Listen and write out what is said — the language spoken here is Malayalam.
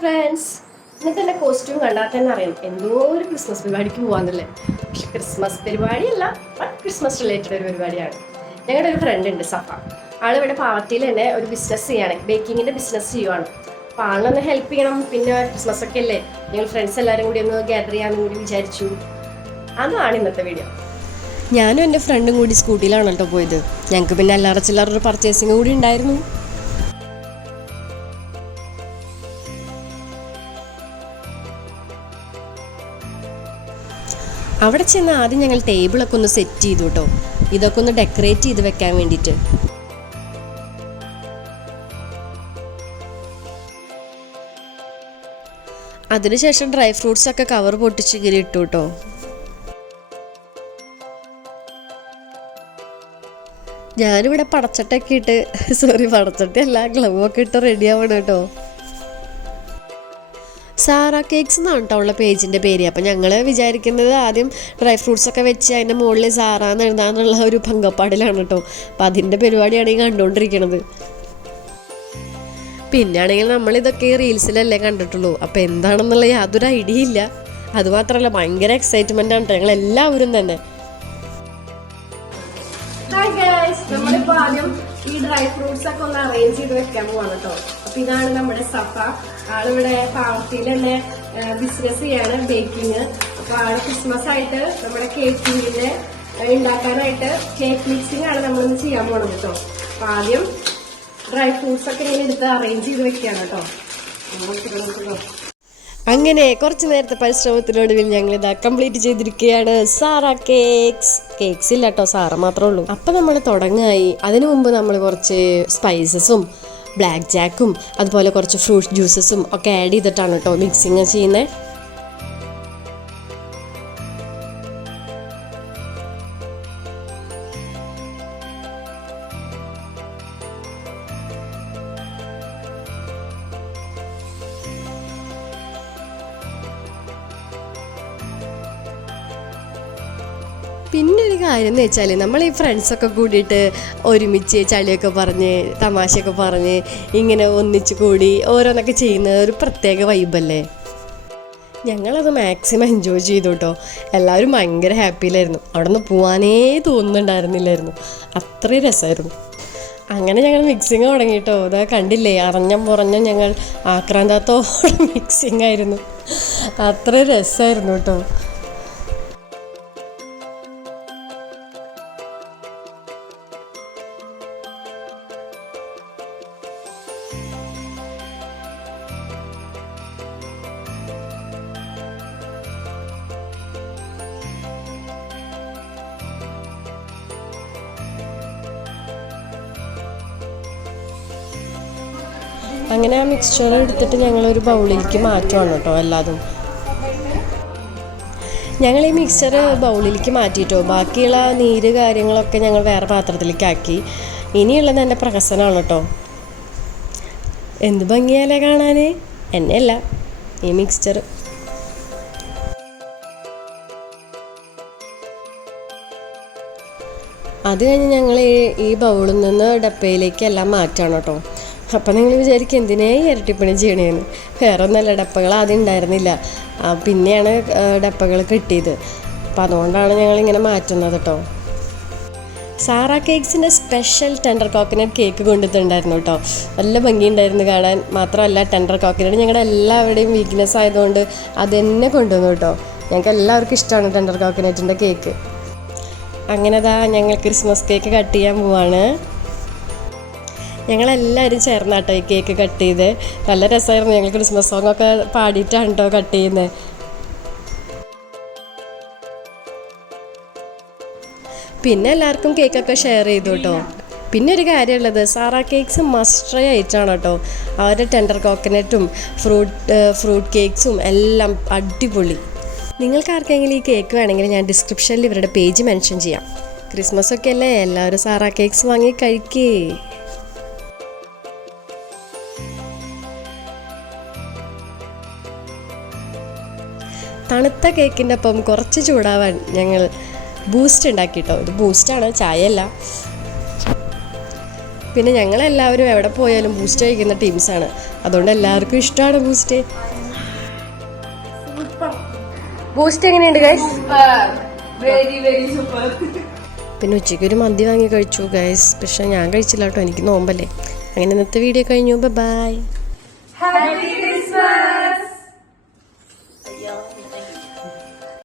ഫ്രണ്ട്സ് ഇന്നത്തെ എന്റെ കോസ്റ്റ്യൂം കണ്ടാൽ തന്നെ അറിയാം. എന്തോ ഒരു ക്രിസ്മസ് പരിപാടിക്ക് പോകാന്നല്ലേ പക്ഷെ ക്രിസ്മസ് പരിപാടിയല്ല ബട്ട് ക്രിസ്മസ് റിലേറ്റഡ് ഒരു പരിപാടിയാണ്. ഞങ്ങളുടെ ഒരു ഫ്രണ്ട് ഉണ്ട് സഫ. ആളിവിടെ പാർട്ടിയിൽ തന്നെ ഒരു ബിസിനസ് ചെയ്യാണ്. ബേക്കിങ്ങിന്റെ ബിസിനസ് ചെയ്യുവാണ്. അപ്പോൾ ആളിനൊന്ന് ഹെൽപ്പ് ചെയ്യണം. പിന്നെ ക്രിസ്മസ് ഒക്കെ അല്ലേ? ഞങ്ങൾ ഫ്രണ്ട്സ് എല്ലാവരും കൂടി ഒന്ന് ഗ്യാദർ ചെയ്യാമെന്ന് കൂടി വിചാരിച്ചു. അതാണ് ഇന്നത്തെ വീഡിയോ ഞാനും എന്റെ ഫ്രണ്ടും കൂടി സ്കൂട്ടിയിലാണ് കേട്ടോ പോയത്. ഞങ്ങൾക്ക് പിന്നെ അല്ലാറ ചില്ലറ ഒരു പർച്ചേസിങ് കൂടി ഉണ്ടായിരുന്നു. അവിടെ ചെന്ന് ആദ്യം ഞങ്ങൾ ടേബിളൊക്കെ ഒന്ന് സെറ്റ് ചെയ്തു കേട്ടോ ഇതൊക്കെ ഒന്ന് ഡെക്കറേറ്റ് ചെയ്ത് വെക്കാൻ വേണ്ടിയിട്ട്. അതിനുശേഷം ഡ്രൈ ഫ്രൂട്ട്സ് ഒക്കെ കവർ പൊട്ടിച്ച് ഇങ്ങനെ ഇട്ടു കേട്ടോ ഞാനിവിടെ പടച്ചട്ടൊക്കെ ഇട്ട് സോറി പടച്ചട്ടയല്ല ഗ്ലൗ ഒക്കെ ഇട്ട് റെഡി ആവണം കേട്ടോ സാറ കേക്ക്സ് എന്നാണ് കേട്ടോ ഉള്ള പേജിന്റെ പേര്. അപ്പം ഞങ്ങൾ വിചാരിക്കുന്നത് ആദ്യം ഡ്രൈ ഫ്രൂട്ട്സൊക്കെ വെച്ച് അതിന്റെ മുകളിൽ സാറ എന്ന് ഒരു പങ്കപ്പാടിലാണ് കേട്ടോ. അപ്പം അതിന്റെ പരിപാടിയാണ് ഈ കണ്ടുകൊണ്ടിരിക്കണത്. പിന്നാണെങ്കിൽ നമ്മളിതൊക്കെ ഈ റീൽസിലല്ലേ കണ്ടിട്ടുള്ളൂ. അപ്പം എന്താണെന്നുള്ള യാതൊരു ഐഡിയ ഇല്ല. അതുമാത്രമല്ല ഭയങ്കര എക്സൈറ്റ്മെന്റ് ആണ് ഞങ്ങൾ എല്ലാവരും തന്നെ. ആദ്യം ഈ ഡ്രൈ ഫ്രൂട്ട്സ് ഒക്കെ ഒന്ന് അറേഞ്ച് ചെയ്ത് വെക്കാൻ പോവാണ് കേട്ടോ അപ്പൊ ഇതാണ് നമ്മുടെ സഫ. ആളിവിടെ പാർട്ടിയിൽ തന്നെ ബിസിനസ് ചെയ്യാണ് ബേക്കിങ് അപ്പൊ ആൾ ക്രിസ്മസ് ആയിട്ട് നമ്മുടെ കേക്കിങ്ങിൽ ഉണ്ടാക്കാനായിട്ട് കേക്ക് മിക്സിംഗ് ആണ് നമ്മളിന്ന് ചെയ്യാൻ പോണത് കേട്ടോ അപ്പൊ ആദ്യം ഡ്രൈ ഫ്രൂട്ട്സ് ഒക്കെ ഇങ്ങനെ എടുത്ത് അറേഞ്ച് ചെയ്ത് വെക്കുകയാണ് കേട്ടോ അങ്ങനെ കുറച്ച് നേരത്തെ പരിശ്രമത്തിനൊടുവിൽ ഞങ്ങൾ ഇതാ കംപ്ലീറ്റ് ചെയ്തിരിക്കുകയാണ്. സാറ കേക്ക്സ് കേക്ക്സ് ഇല്ല കേട്ടോ സാറ മാത്രമേ ഉള്ളൂ. അപ്പം നമ്മൾ തുടങ്ങായി. അതിനു മുമ്പ് നമ്മൾ കുറച്ച് സ്പൈസസും ബ്ലാക്ക് ജാക്കും അതുപോലെ കുറച്ച് ഫ്രൂട്ട് ജ്യൂസസും ഒക്കെ ആഡ് ചെയ്തിട്ടാണ് കേട്ടോ മിക്സിങ് ചെയ്യുന്നത് പിന്നെ ഒരു കാര്യം എന്ന് വെച്ചാൽ നമ്മൾ ഈ ഫ്രണ്ട്സൊക്കെ കൂടിയിട്ട് ഒരുമിച്ച് ചളിയൊക്കെ പറഞ്ഞ് തമാശയൊക്കെ പറഞ്ഞ് ഇങ്ങനെ ഒന്നിച്ച് കൂടി ഓരോന്നൊക്കെ ചെയ്യുന്ന ഒരു പ്രത്യേക വൈബല്ലേ ഞങ്ങളത് മാക്സിമം എൻജോയ് ചെയ്തു കേട്ടോ എല്ലാവരും ഭയങ്കര ഹാപ്പിയിലായിരുന്നു അവിടെ നിന്ന് പോകാനേ തോന്നുന്നുണ്ടായിരുന്നില്ലായിരുന്നു. അത്രയും രസമായിരുന്നു അങ്ങനെ ഞങ്ങൾ മിക്സിങ് തുടങ്ങിയിട്ടോ ഇതാ കണ്ടില്ലേ? അറിഞ്ഞം പുറഞ്ഞം ഞങ്ങൾ ആക്രാന്താത്തോടെ മിക്സിങ് ആയിരുന്നു. അത്ര രസമായിരുന്നു കേട്ടോ അങ്ങനെ ആ മിക്സ്ചർ എടുത്തിട്ട് ഞങ്ങളൊരു ബൗളിലേക്ക് മാറ്റുവാണ് കേട്ടോ എല്ലാതും. ഞങ്ങൾ ഈ മിക്സ്ചർ ബൗളിലേക്ക് മാറ്റിയിട്ടോ. ബാക്കിയുള്ള നീര് കാര്യങ്ങളൊക്കെ ഞങ്ങൾ വേറെ പാത്രത്തിലേക്ക് ആക്കി ഇനിയുള്ളത് എന്റെ പ്രഹസനമാണ് കേട്ടോ. എന്ത് ഭംഗിയാലേ കാണാൻ എന്നെയല്ല ഈ മിക്സ്ചർ അത് കഴിഞ്ഞ് ഞങ്ങൾ ഈ ബൗളിൽ നിന്ന് ഡപ്പയിലേക്ക് എല്ലാം മാറ്റാണ് കേട്ടോ. അപ്പം നിങ്ങൾ വിചാരിക്കും എന്തിനേ ഇരട്ടിപ്പണി ചെയ്യണേന്ന്. വേറെ ഒന്നല്ല ഡപ്പകൾ ആദ്യം ഉണ്ടായിരുന്നില്ല. പിന്നെയാണ് ഡപ്പകൾ കിട്ടിയത്. അപ്പം അതുകൊണ്ടാണ് ഞങ്ങളിങ്ങനെ മാറ്റുന്നത് കേട്ടോ സാറ കേക്ക്സിന്റെ സ്പെഷ്യൽ ടെൻഡർ കോക്കനട്ട് കേക്ക് കൊണ്ടുവന്നിട്ടുണ്ടായിരുന്നു കേട്ടോ നല്ല ഭംഗിയുണ്ടായിരുന്നു കാണാൻ. മാത്രമല്ല ടെൻഡർ കോക്കനട്ട് ഞങ്ങളുടെ എല്ലാവരുടെയും വീക്ക്നെസ് ആയതുകൊണ്ട് അത് തന്നെ കൊണ്ടുവന്നു കേട്ടോ ഞങ്ങൾക്ക് എല്ലാവർക്കും ഇഷ്ടമാണ് ടെൻഡർ കോക്കനറ്റിന്റെ കേക്ക്. അങ്ങനെ ദാ ഞങ്ങൾ ക്രിസ്മസ് കേക്ക് കട്ട് ചെയ്യാൻ പോവാണ്. ഞങ്ങളെല്ലാവരും ചേർന്നാട്ടോ ഈ കേക്ക് കട്ട് ചെയ്ത്. നല്ല രസമായിരുന്നു. ഞങ്ങൾ ക്രിസ്മസ് സോങ് ഒക്കെ പാടിയിട്ടാണ് കേട്ടോ കട്ട് ചെയ്യുന്നത് പിന്നെ എല്ലാവർക്കും കേക്കൊക്കെ ഷെയർ ചെയ്തു കേട്ടോ പിന്നെ ഒരു കാര്യമുള്ളത് സാറാ കേക്ക്സ് മസ്റ്ററി ആയിട്ടാണ് കേട്ടോ അവരുടെ ടെൻഡർ കോക്കനട്ടും ഫ്രൂട്ട് ഫ്രൂട്ട് കേക്ക്സും എല്ലാം അടിപൊളി. നിങ്ങൾക്ക് ആർക്കെങ്കിലും ഈ കേക്ക് വേണമെങ്കിൽ ഞാൻ ഡിസ്ക്രിപ്ഷനിൽ ഇവരുടെ പേജ് മെൻഷൻ ചെയ്യാം. ക്രിസ്മസ് ഒക്കെ അല്ലേ? എല്ലാവരും സാറാ കേക്ക്സ് വാങ്ങി കഴിക്കേ. തണുത്ത കേക്കിന്റെ ഒപ്പം കുറച്ച് ചൂടാവാൻ ഞങ്ങൾ ബൂസ്റ്റ് ഉണ്ടാക്കിട്ടോ. ഇത് ബൂസ്റ്റാണ് ചായയല്ല. പിന്നെ ഞങ്ങളെല്ലാവരും എവിടെ പോയാലും ബൂസ്റ്റ് കഴിക്കുന്ന ടീംസാണ് അതുകൊണ്ട് എല്ലാവർക്കും ഇഷ്ടമാണ് ബൂസ്റ്റ് ബൂസ്റ്റ് എങ്ങനെയുണ്ട് ഗൈസ് വെരി വെരി സൂപ്പർ പിന്നെ ഉച്ചയ്ക്ക് ഒരു മന്തി വാങ്ങി കഴിച്ചു ഗൈസ് പക്ഷെ ഞാൻ കഴിച്ചില്ല കേട്ടോ എനിക്ക് നോമ്പല്ലേ. അങ്ങനെ ഇന്നത്തെ വീഡിയോ കഴിഞ്ഞു. ബൈ